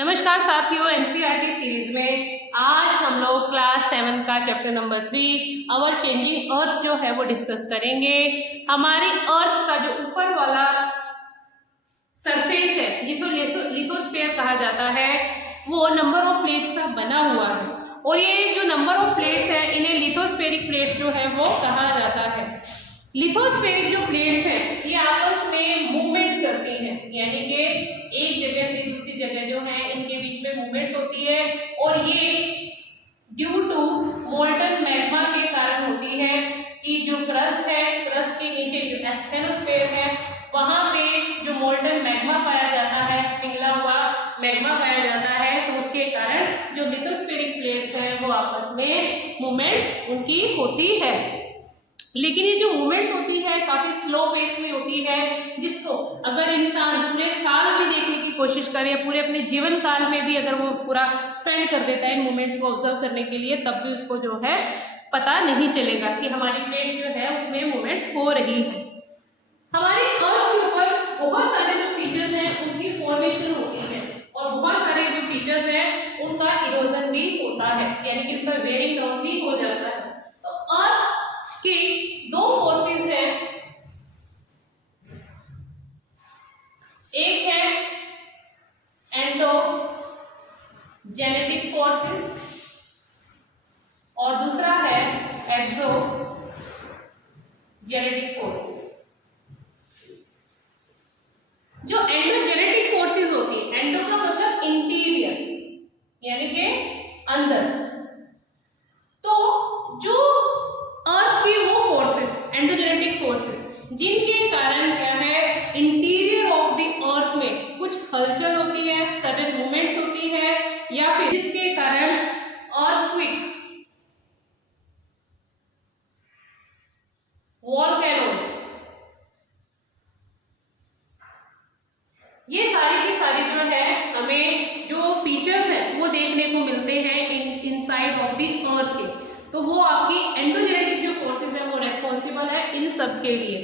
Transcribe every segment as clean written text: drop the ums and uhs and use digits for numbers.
नमस्कार साथियों, NCERT series में आज हम लोग क्लास 7 का chapter number 3 our changing earth जो है वो डिस्कस करेंगे। हमारी अर्थ का जो ऊपर वाला सरफेस है जिसको लिथोस्फीयर कहा जाता है, वो नंबर ऑफ प्लेट्स का बना हुआ है और ये जो नंबर ऑफ प्लेट्स है इन्हें लिथोस्फेरिक प्लेट्स जो है वो कहा जाता है। लिथोस्फेरिक जो प्लेट्स हैं ये आपस में मूवमेंट करती हैं, यानी कि एक जगह से दूसरी जगह जो है इनके बीच में मूवमेंट्स होती है और ये ड्यू टू मोल्टन मैग्मा के कारण होती है कि जो क्रस्ट है, क्रस्ट के नीचे जो एस्थेनोस्फेयर है वहां पे जो मोल्टन मैग्मा पाया जाता है, पिघला हुआ मैग्मा पाया जाता है, तो उसके कारण जो लिथोस्फेरिक प्लेट्स हैं वो आपस में मूवमेंट्स उनकी होती है। लेकिन ये जो मूवमेंट्स होती है काफी स्लो पेस में होती है, जिसको अगर इंसान पूरे साल भी देखने की कोशिश करे, पूरे अपने जीवन काल में भी अगर वो पूरा स्पेंड कर देता है इन मूवमेंट्स को ऑब्जर्व करने के लिए, तब भी उसको जो है पता नहीं चलेगा कि हमारी प्लेट जो है उसमें मूवमेंट्स हो रही है। हमारे अर्थ के ऊपर बहुत सारे जो फीचर्स हैं उनकी फॉर्मेशन होती है और बहुत सारे जो फीचर्स हैं उनका इरोजन भी होता है, यानी कि उनका वेयरिंग डाउन भी हो जाता है। तो अर्थ के दो फोर्सेस हैं, एक है एंडोजेनेटिक फोर्सेस और दूसरा है एक्सोजेनेटिक फोर्सेस। जो एंडोजेनेटिक फोर्सेस होती है, एंडो का मतलब इंटीरियर यानी कि अंदर, तो जो अर्थ की वो फोर्सेस एंडोजेनेटिक फोर्सेस जिनके कारण क्या है इंटीरियर ऑफ द अर्थ में कुछ हलचल होती है, सडन मूवमेंट्स होती है, या फिर जिसके कारण अर्थक्वेक, वॉल्केनोस, ये सारी की सारी जो है हमें जो फीचर्स है वो देखने को मिलते हैं इनसाइड ऑफ द अर्थ के, तो वो आपकी एंडोजेनेटिक जो फोर्सेस है वो रेस्पॉन्सिबल है इन सब के लिए।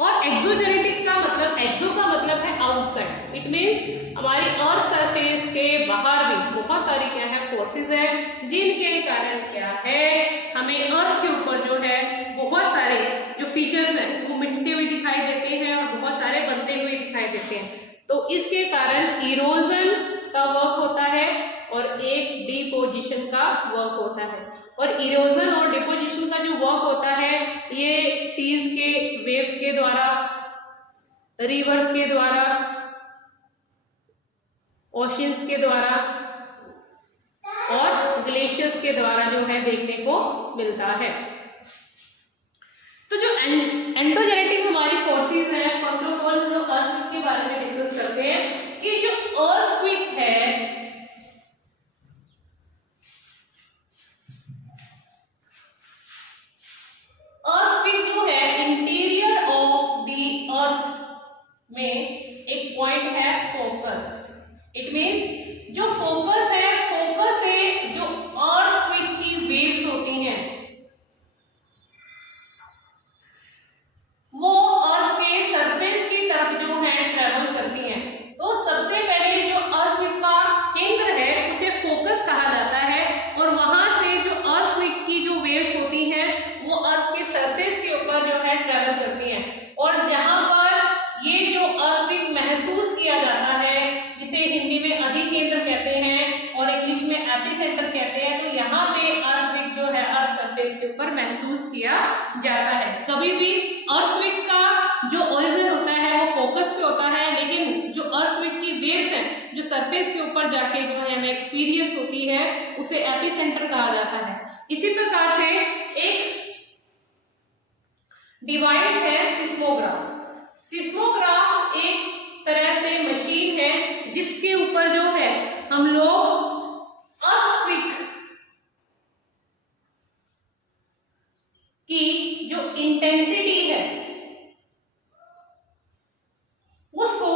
और एक्सोजेनेटिक का मतलब, एक्सो का मतलब है आउटसाइड, इट मींस हमारी अर्थ सरफेस के बाहर भी बहुत सारी क्या है फोर्सेस है जिनके कारण क्या है हमें अर्थ के ऊपर जो है बहुत सारे जो फीचर्स हैं वो मिटते हुए दिखाई देते हैं और बहुत सारे बनते हुए दिखाई देते हैं। तो इसके कारण इरोजन का वर्क होता है और एक डिपोजिशन का वर्क होता है। और इरोजन और डिपोजिशन का जो वर्क होता है ये सीज के वेव्स के द्वारा, रिवर्स के द्वारा, ओशियंस के द्वारा और ग्लेशियर्स के द्वारा जो है देखने को मिलता है। तो जो एंडोजेनेटिक हमारी फोर्सेस हैं, फर्स्ट ऑफ ऑल जो अर्थक्वेक के बारे में डिस्कस करते हैं कि जो अर्थक्वेक है अर्थक्वेक जो है इंटीरियर ऑफ द अर्थ में एक पॉइंट है फोकस, इट मींस जो फोकस है, फोकस से जो अर्थक्वेक की वेव्स होती हैं वो अर्थ के सरफेस की तरफ जो है ट्रेवल करती हैं। तो सबसे पहले जो अर्थक्वेक का केंद्र है उसे फोकस कहा जाता है और वहां से जो अर्थक्वेक की जो वेव्स होती हैं वो अर्थ के सरफेस के ऊपर जो है ट्रेवल करती हैं। और जहां पर ये जो अर्थक्वेक महसूस किया जाता है, जिसे हिंदी में अधिकेंद्र कहते हैं और इंग्लिश में एपिसेंटर कहते हैं, तो यहाँ पे अर्थक्वेक जो है अर्थ सरफेस के ऊपर महसूस किया जाता है। कभी भी अर्थक्वेक का जो ओरिजिन होता है वो फोकस पे होता है, लेकिन जो अर्थक्वेक की वेव्स हैं जो सरफेस के ऊपर जाके जो है हमें एक्सपीरियंस होती है उसे एपिसेंटर कहा जाता है। इसी प्रकार से एक डिवाइस है सिस्मोग्राफ। सिस्मोग्राफ एक तरह से मशीन है जिसके ऊपर जो है हम लोग अर्थक्वेक की जो इंटेंसिटी है उसको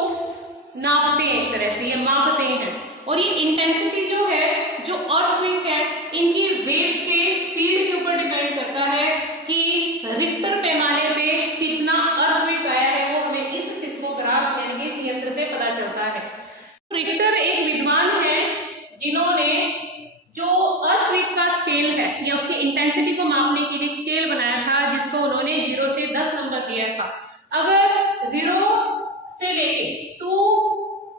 नापते हैं, एक तरह से ये मापते हैं। और ये इंटेंसिटी जो है, जो अर्थक्वेक है, इनकी वेव्स के स्पीड के ऊपर डिपेंड करता है कि रिक्टर पैमाने पे कितना अर्थक्वेक आया है, वो हमें इस सिस्मोग्राफ यानी कि इस यंत्र से पता चलता है। रिक्टर एक विद्वान है जिन्होंने जो अर्थक्वेक का स्केल है या उसकी इंटेंसिटी को मापने के लिए एक स्केल बनाया था, जिसको उन्होंने 0 से 10 नंबर दिया था। अगर 0 से लेके 2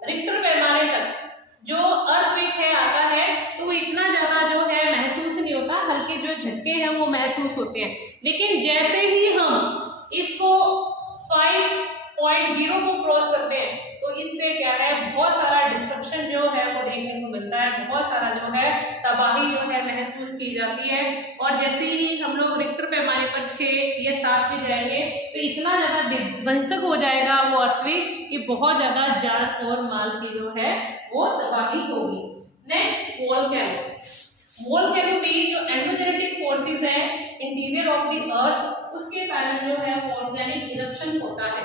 रिक्टर पैमाने तक जो अर्थक्वेक है आता है, तो वो इतना ज्यादा जो है महसूस नहीं होता, हल्के जो झटके हैं वो महसूस होते हैं। लेकिन जैसे ही हम इसको 5.0 को क्रॉस करते हैं, तो इससे क्या है, बहुत सारा डिस्ट्रक्शन जो है वो देखने को मिलता है, बहुत सारा जो है तबाही जो है महसूस की जाती है। और जैसे ही हम लोग रिक्टर पैमाने पर 6 या 7 पे जाएंगे, तो इतना ज्यादा विध्वंसक हो जाएगा वो अर्थक्वेक कि बहुत ज्यादा जान और माल की जो है वो तबाही होगी। Next, volcano. वोल्केनो में जो एंडोजेनेटिक फोर्सेस है इंटीरियर ऑफ द अर्थ, उसके कारण जो है वोल्केनिक इरप्शन होता है।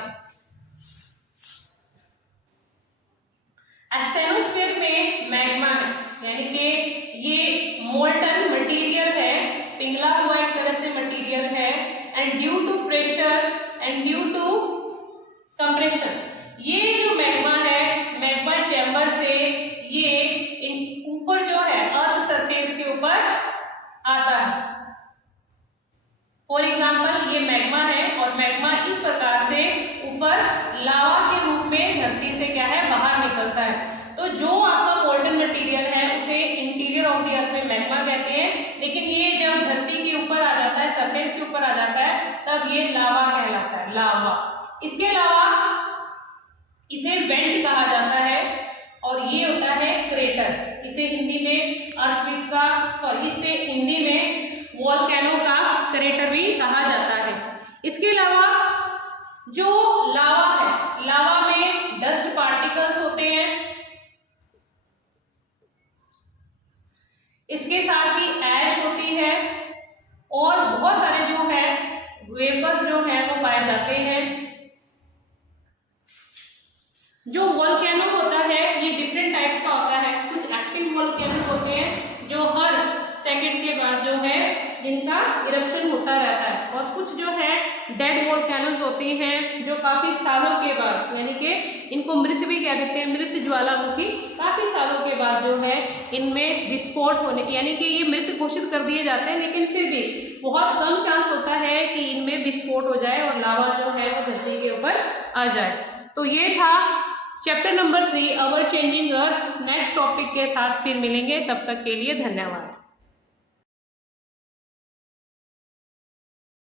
एस्टेनोस्फीयर में मैग्मा है, यानी कि ये मोल्टन मटेरियल है, पिघला हुआ एक तरह से मटेरियल है, and due to pressure and due to compression, ये जो मैग्मा है, मैग्मा चैम्बर से ये ऊपर जो है अर्थ सरफेस के ऊपर आता है। फॉर एग्जाम्पल ये मैग्मा है और मैग्मा इस प्रकार से ऊपर लावा के रूप में धरती से क्या है, बाहर निकलता है। तो जो आपका मोल्टन मटेरियल है उसे इंटीरियर ऑफ द अर्थ में मैग्मा कहते हैं, लेकिन ये जब धरती के ऊपर आ जाता है, सरफेस के ऊपर आ जाता है, तब ये लावा कहलाता है, लावा। इसके अलावा इसे वेंट कहा जाता है और ये होता है क्रेटर। इसे हिंदी में अर्थक्वेक का इसे हिंदी में वोल्केनो का क्रेटर भी कहा जाता है। इसके अलावा जो लावा है, लावा में डस्ट पार्टिकल्स होते हैं, इसके साथ ही ऐश होती है और बहुत सारे जो है वेपर्स जो है वो पाए जाते हैं। जो वोल्केनो होता है ये डिफरेंट टाइप्स का होता है। कुछ एक्टिव वोल्केनोस होते हैं जो हर सेकंड के बाद जो है जिनका इरप्शन होता रहता है, और कुछ जो है डेड वोल्केनोस होती हैं जो काफी सालों के बाद, यानी कि इनको मृत भी कह देते हैं, मृत ज्वालामुखी, काफी सालों के बाद जो है इनमें विस्फोट होने की, यानी कि ये मृत घोषित कर दिए जाते हैं, लेकिन फिर भी बहुत कम चांस होता है कि इनमें विस्फोट हो जाए और लावा जो है वो धरती के ऊपर आ जाए। तो ये था चैप्टर नंबर 3 अवर चेंजिंग अर्थ। नेक्स्ट टॉपिक के साथ फिर मिलेंगे, तब तक के लिए धन्यवाद।